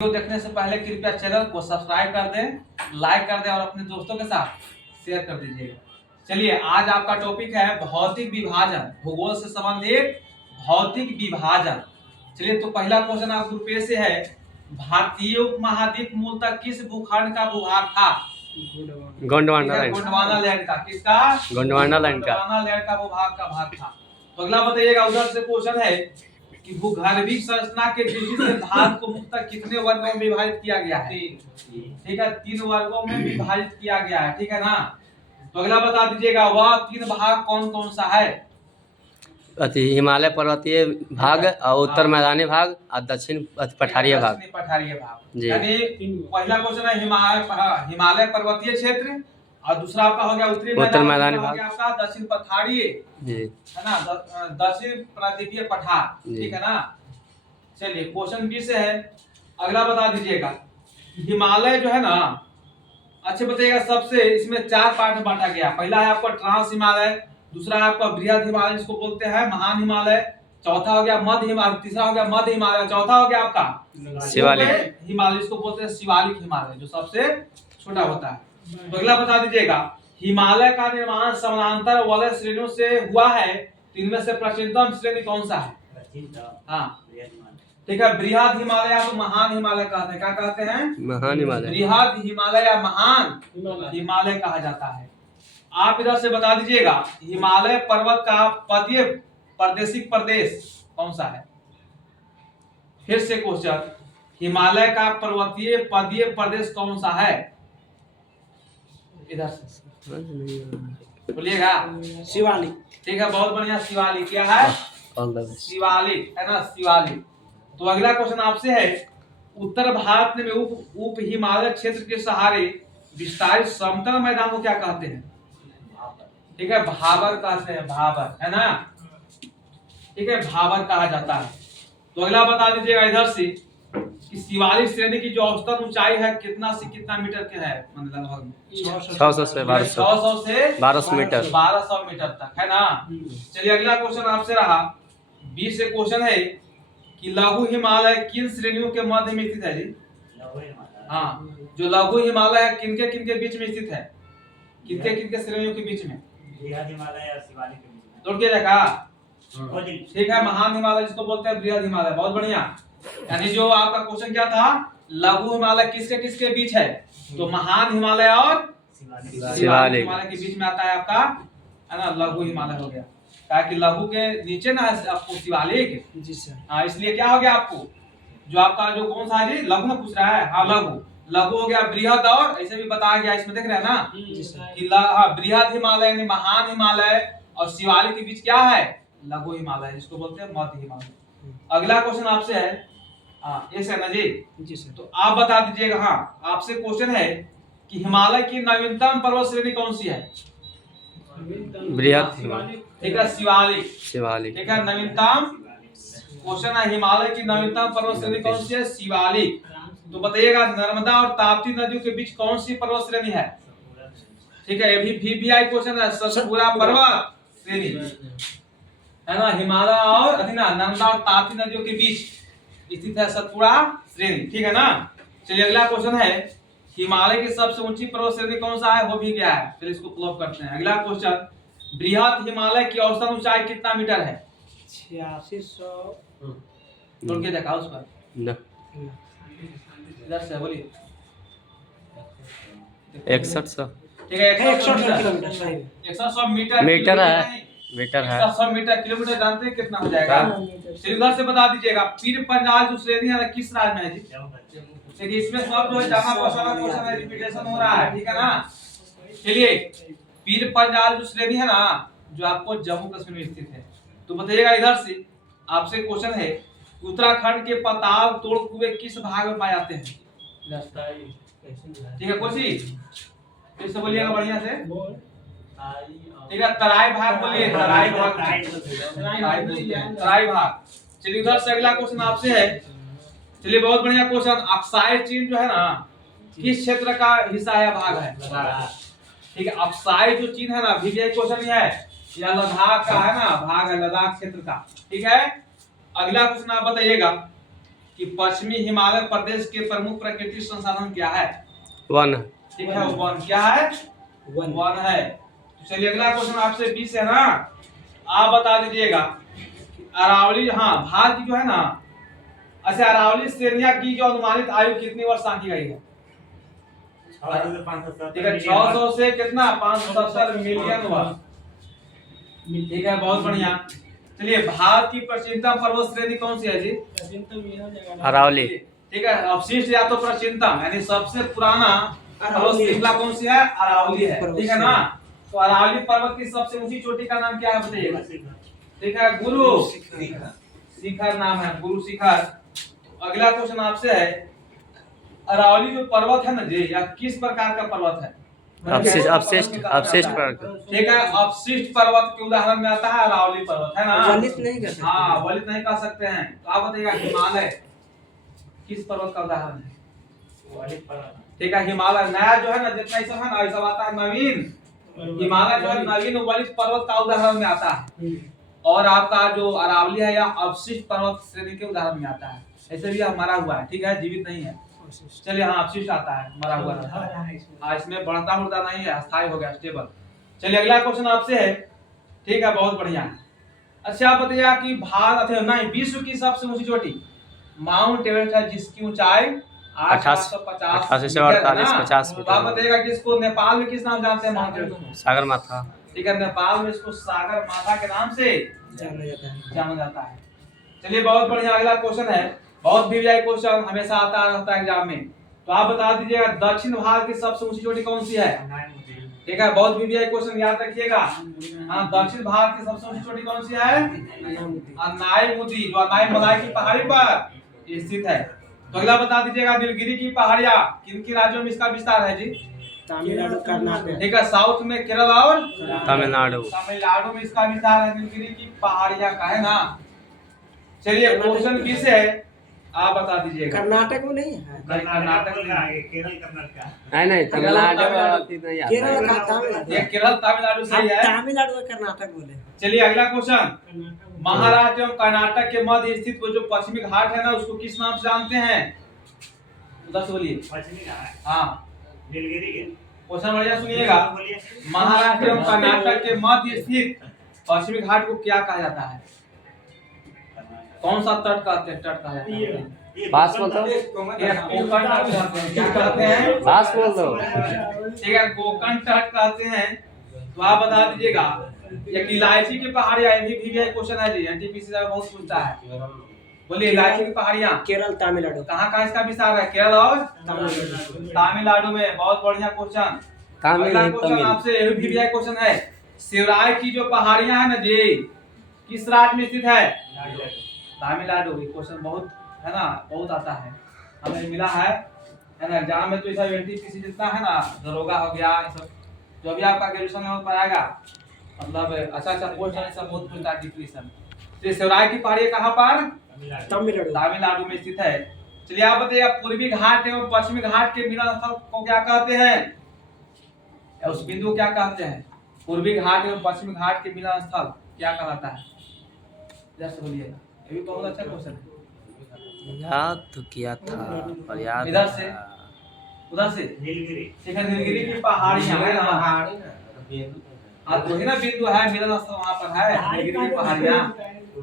Video देखने से पहले कृपया चैनल को सब्सक्राइब कर दें, लाइक कर दें और अपने दोस्तों के साथ शेयर कर दीजिएगा। चलिए, आज आपका टॉपिक है भौतिक विभाजन, भूगोल से संबंधित भौतिक विभाजन। चलिए, तो पहला क्वेश्चन आप ग्रुप ए से है, भारतीय उपमहाद्वीप मूलतः किस भूखंड का भूभाग था? गोंडवाना लैंड का। किसका? गोंडवाना लैंड का भूभाग का भाग था। तो अगला बताइएगा, उधर से क्वेश्चन है कि भूगर्भीय संरचना के दृष्टि से भारत को मुख्यतः कितने वर्गों में विभाजित किया गया है? ठीक है, 3 वर्गों में विभाजित किया गया है। ठीक है ना? तो अगला बता दीजिएगा, वह 3 भाग कौन कौन सा है? हिमालय पर्वतीय भाग और उत्तर मैदानी भाग और दक्षिण पठारीय भाग। यानी पहला क्वेश्चन है हिमालय पर्वतीय क्षेत्र, और दूसरा आपका हो गया उत्तर मैदानी भाग, आपका दक्षिण पठारीय है ना, दक्षिण प्रायद्वीपीय पठार। ठीक है ना? चलिए, क्वेश्चन बी से है, अगला बता दीजिएगा, हिमालय जो है ना, अच्छे बताइएगा, सबसे इसमें 4 पार्ट में बांटा गया। पहला है आपका ट्रांस हिमालय, दूसरा है आपका बृहद हिमालय जिसको बोलते हैं महान हिमालय, चौथा हो गया मध्य हिमालय, तीसरा हो गया मध्य हिमालय, चौथा हो गया आपका शिवालिक हिमालय जिसको बोलते हैं शिवालिक हिमालय, जो सबसे छोटा होता है। तो अगला बता दीजिएगा, हिमालय का निर्माण समानांतर वलय श्रेणियों से हुआ है, इनमें से प्राचीनतम श्रेणी कौन सा है? हाँ, ठीक है, बृहद हिमालय या तो महान हिमालय कहते हैं। क्या कहते हैं? महान हिमालय। बृहद हिमालय या महान हिमालय कहा जाता है। आप इधर से बता दीजिएगा, हिमालय पर्वत का पदीय प्रादेशिक प्रदेश कौन सा है? फिर से क्वेश्चन, हिमालय का पर्वतीय पदीय प्रदेश कौन सा है? इधर से बोलिएगा। शिवालिक। ठीक है, बहुत बढ़िया, शिवालिक। क्या है? शिवालिक है ना, शिवालिक। तो अगला क्वेश्चन आपसे है, उत्तर भारत में उप हिमालय क्षेत्र के सहारे विस्तारित समतल मैदान को क्या कहते हैं? ठीक है, भाबर कहते हैं, भाबर है ना। ठीक है, भाबर कहा जाता है। तो अगला बता दीजिएगा इधर से कि शिवालिक श्रेणी की जो औसतन ऊंचाई है कितना से कितना मीटर के है? लगभग 600 से 1200 मीटर, 1200 मीटर तक है ना। चलिए, अगला क्वेश्चन आपसे रहा, 20 से क्वेश्चन है कि लघु हिमालय किन श्रेणियों के मध्य में स्थित है जी? हाँ, जो लघु हिमालय है किनके बीच में स्थित है? किनके श्रेणियों के बीच में? हिमालय और शिवालिक के बीच में। तोड़ के देखा। ठीक है, महान हिमालय जिसको बोलते हैं बृहद हिमालय। बहुत बढ़िया। यानी जो आपका क्वेश्चन क्या था, लघु हिमालय किसके बीच है? तो महान हिमालय और शिवालिक हिमालय के बीच में आता है आपका, है ना, लघु हिमालय हो गया। क्या कि लघु के नीचे ना है आपको शिवालिक जी सर। हाँ, इसलिए क्या हो गया आपको, जो आपका जो कौन सा है जी, लघु में पूछ रहा है। हाँ, लघु हो गया, बृहद और ऐसे भी बताया गया, इसमें देख रहे हैं ना कि बृहद हिमालय यानी महान हिमालय और शिवालिक के बीच क्या है? लघु हिमालय जिसको बोलते हैं मध्य हिमालय। अगला क्वेश्चन आपसे है, ये है ना जी सर। तो आप बता दीजिएगा, हाँ, आपसे क्वेश्चन है कि हिमालय की नवीनतम पर्वत श्रेणी कौन सी है? बृहद हिमालय। ठीक है, शिवालिक। ठीक है, नवीनतम क्वेश्चन है, हिमालय की नवीनतम पर्वत श्रेणी कौन सी है? शिवालिक। तो बताइएगा, नर्मदा और ताप्ती नदियों के बीच कौन सी पर्वत श्रेणी है? ठीक है, ये भी क्वेश्चन है, सतपुड़ा पर्वत श्रेणी है ना, हिमालय और नर्मदा और ताप्ती नदियों के बीच स्थित है सतपुड़ा श्रेणी। ठीक है ना? चलिए, अगला क्वेश्चन है, हिमालय की सबसे ऊंची पर्वत श्रेणी कौन सा है? वो भी क्या है? चलिए, इसको क्लोज करते हैं। अगला क्वेश्चन, बृहद हिमालय की औसतन ऊंचाई कितना मीटर है? 8600। तोड़ के दिखाओ उसका। इधर से बोलिए। 6100। ठीक है, 160 मीटर है। 100 मीटर, किलोमीटर जानते हैं कितना हो जाएगा? चलिए, उधर से बता दीजिएगा, पीर पंजाल जो श्रेणी है किस राज्य में है जी? देखिए, इसमें सब जो है जहां क्वेश्चन है रिपीटेशन हो रहा है। ठीक है ना? चलिए, पीर पंजाल जो श्रेणी है ना, जो आपको जम्मू कश्मीर में स्थित है। तो बताइएगा, इधर से आपसे क्वेश्चन है, उत्तराखंड के पाताल तोड़ कुएं किस भाग में पाए जाते हैं? ठीक है, कोसी फिर से बोलिएगा बढ़िया से। ठीक है, तराई भाग बोलिए, तराई भाग। चलिए, उधर से अगला क्वेश्चन आपसे है। चलिए, बहुत बढ़िया क्वेश्चन, अक्साई चीन जो है ना, किस क्षेत्र का हिस्सा है, भाग है? ठीक है, अक्साई जो चीन है ना, भी क्वेश्चन है, या लद्दाख का है ना, भाग है लद्दाख क्षेत्र का। ठीक है, अगला क्वेश्चन आप बताइएगा, कि पश्चिमी हिमालय प्रदेश के प्रमुख प्राकृतिक संसाधन क्या है? वन। ठीक है, वन। क्या है? वन है। तो चलिए अगला क्वेश्चन आपसे 20 है ना, आप बता दीजिएगा अरावली, हाँ, भारत की जो है ना, अच्छा, अरावली श्रेणियां की जो अनुमानित आयु कितनी वर्ष आंकी गई है? ठीक है, 600 से कितना, 570 मिलियन वर्ष। ठीक है, बहुत बढ़िया। चलिए, भारत की प्राचीनतम पर्वत श्रेणी कौन सी है जी? अरावली। ठीक है, अवशिष्ट या तो प्राचीनतम यानी सबसे पुराना पर्वत श्रृंखला कौन सी है? अरावली है। ठीक है ना, तो अरावली पर्वत की सबसे ऊंची चोटी का नाम क्या है बताइएगा? ठीक है, गुरु शिखर नाम है, गुरु शिखर। अगला क्वेश्चन आपसे है, अरावली जो पर्वत है ना जी, यह किस प्रकार का पर्वत है? अवशिष्ट पर्वत। ठीक है, अवशिष्ट पर्वत के उदाहरण में आता है अरावली पर्वत, है ना? वलित नहीं कर सकते। हाँ, वलित नहीं कर सकते हैं। तो आप बताइएगा हिमालय किस पर्वत का उदाहरण है? वलित पर्वत। ठीक है, हिमालय नया जो है ना, जितना सब है ना, ये सब आता है नवीन। हिमालय जो है नवीन वलित पर्वत का उदाहरण में आता है। और आपका जो अरावली है या अवशिष्ट पर्वत श्रेणी के उदाहरण में आता है। ऐसे भी मरा हुआ है, ठीक है, जीवित नहीं है। चलिए, हाँ, अवशिष्ट आता है, मरा हुआ रहता है। हाँ, इसमें बढ़ता उड़ता नहीं है, स्थायी हो गया, स्टेबल। चलिए अगला क्वेश्चन आपसे है। ठीक है, बहुत बढ़िया। अच्छा, आप बताइए कि भारत है नहीं, विश्व की सबसे ऊंची चोटी माउंट एवरेस्ट है, जिसकी ऊंचाई 8850 से 4850 मीटर। आप बताइएगा कि इसको नेपाल में किस नाम जानते हैं? माउंट एवरेस्ट सागर माथा। ठीक है, नेपाल में इसको सागर माथा के नाम से जाना जाता है। चलिए, बहुत बढ़िया। अगला क्वेश्चन है, बहुत वीवीआई क्वेश्चन हमेशा आता रहता है एग्जाम में। तो आप बता दीजिएगा दक्षिण भारत की सबसे ऊंची चोटी कौन सी है? ठीक है, बहुत वीवीआई क्वेश्चन याद रखिएगा। हाँ, दक्षिण भारत की सबसे ऊंची चोटी कौन सी है? अनाईमुदी, जो अनाईमलाई की पहाड़ी पर स्थित है। तो अगला बता दीजिएगा नीलगिरी की पहाड़ियां किन किन राज्यों में इसका विस्तार है जी? तमिलनाडु, कर्नाटक। ठीक है, साउथ में केरल और तमिलनाडु में इसका विस्तार है नीलगिरी की पहाड़ियां का, है ना? चलिए, क्वेश्चन 20 है, आप बता दीजिएगा। कर्नाटक में नहीं है? कर्नाटक में केरल, कर्नाटक। नहीं, तमिलनाडु केरल का तमिलनाडु। ये केरल तमिलनाडु सही है। तमिलनाडु और कर्नाटक बोले। चलिए अगला क्वेश्चन, महाराष्ट्र एवं कर्नाटक के मध्य स्थित वो जो पश्चिमी घाट है ना, उसको किस नाम से जानते हैं? उधर से बोलिए। पश्चिमी घाट, हाँ, नीलगिरी के। क्वेश्चन बढ़िया सुनिएगा, महाराष्ट्र एवं कर्नाटक के मध्य स्थित पश्चिमी घाट को क्या कहा जाता है? कौन सा तट कहते हैं? तट कहा जाता है। पास बोल दो। क्या कहते हैं? पास बोल दो। ठीक है, कोकण तट कहते हैं। तो आप बता दीजिएगा, ये इलायची की पहाड़ियां, ये भी क्वेश्चन है जी, एनटीपीसी से बहुत पूछता है। बोलिए, इलायची की पहाड़ियां केरल, तमिलनाडु। कहाँ इसका विस्तार है? केरल और तमिलनाडु में। बहुत बढ़िया क्वेश्चन। अगला क्वेश्चन आपसे वीवीआई क्वेश्चन है, शिवराय की जो पहाड़ियां है ना जी, किस राज्य में स्थित है? तमिलनाडु। ये क्वेश्चन बहुत है ना, बहुत आता है, हमें मिला है ना एग्जाम में। तो ऐसा एनटीपीसी जितना है ना, दरोगा हो गया, ये सब जो भी आपका ग्रेजुएशन लेवल पर आएगा, मतलब अच्छा पोस्ट है, सब बहुत पूछता है डिफिनेशन। तो शिवराय की पहाड़ी कहाँ पर? तमिलनाडु में स्थित है। चलिए आप बताइए, पूर्वी घाट एवं पश्चिमी घाट के मिलन स्थल को क्या कहते हैं? उस बिंदु को क्या कहते हैं? पूर्वी घाट एवं पश्चिमी घाट के मिलन स्थल क्या कहलाता है? जैसे बोलिएगा, ये भी बहुत अच्छा क्वेश्चन है। याद तो किया था पर याद इधर से उधर से नीलगिरी। ठीक है, नीलगिरी की पहाड़ियां है ना, हाँ, तो ही ना बिंदु है, मिलन स्थल वहाँ पर है, नीलगिरी की पहाड़ियां।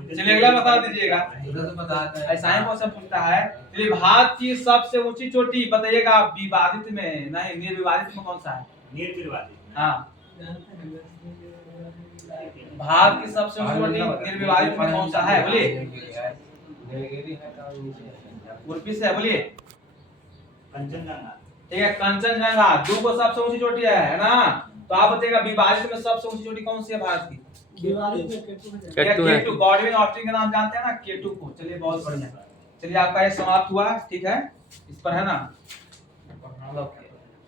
चलिए अगला बता दीजिएगा, ऐसा ही क्वेश्चन पूछता है। चलिए, भारत की सबसे ऊंची चोटी बताइएगा, विवादित में नहीं, निर्विवादित में कौन सा है? निर्विवादित। हाँ, भारत की सबसे ऊंची चोटी निर्विवादित में कौन सा है? बोलिए। उर्पी से बोलिए। कंचनजंगा। ठीक है, कंचनजंगा दो को सबसे ऊंची चोटी है ना? तो आप बताइएगा, विवादित में सबसे ऊंची चोटी कौन सी है भारत की? केटू। गॉडविन ऑस्टिन का नाम जानते हैं ना, केटू को। चलिए, बहुत बढ़िया। चलिए, आपका ये समाप्त हुआ, ठीक है, इस पर है ना।